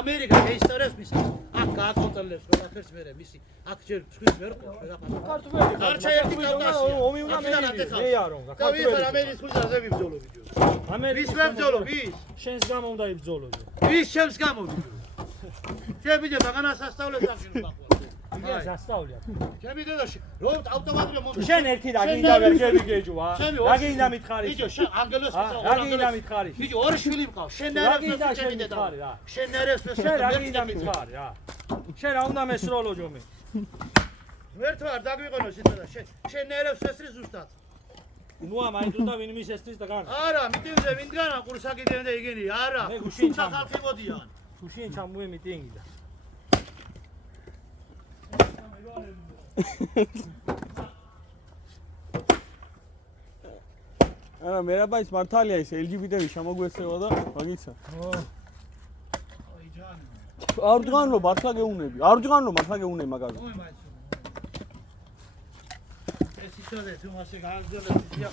ამერიკა ისტორიას მის აქ გააკონტროლებს ყველაფერს მე მისი აქ ჯერ თქვის ვერ ყავს ვერაფერ ქართველი გარჩა ერთი კავკასია ომი უნდა მე არო და ვიღარ ამერიკის ხუზაზე ვიბრძოლო ვიდეო ვის ვებრძოლო ვის შენს გამო უნდა იბრძოლო ვის ჩემს გამო ვიდეო შევიდე ბაღანა სასწავლებს აღშენ ბახვა იდეა სასწავლია შევიდე და რომ ავტომატურად მომწონს შენ ერთი რა გინდა ვერ შევიგეჯვა რა გინდა მითხარი ბიჭო შენ ანგელოს რა გინდა მითხარი ბიჭო ორი შვილი მყავს შენ ნერებს შევიდე და შენ ნერებს შენ რა გინდა მითხარი რა შენ რა უნდა მესროლო ჯომი ვერ თუ არ დაგვიყონო სიტყვა შენ ნერებს ესრი ზუსტად ნუა მაინც უნდა ვინ მის ესრის და გან არა მიტინგზე ვინ დგანა ყურსაკიდენ და იგენი არა მე გუშინ ხალხი მოდიან გუშინ ჩამოვე მიტინგი და არა მე რა ბაის მართალია ის LGBT-ი შემოგვეცევა და მაგიცა აი ჯანი არ ვდგან რომ მართლა გეუნები არ ვდგან რომ მართლა გეუნები მაგაზე ой მაიცო ეს ისე თუ მასე გააგზავნეს ია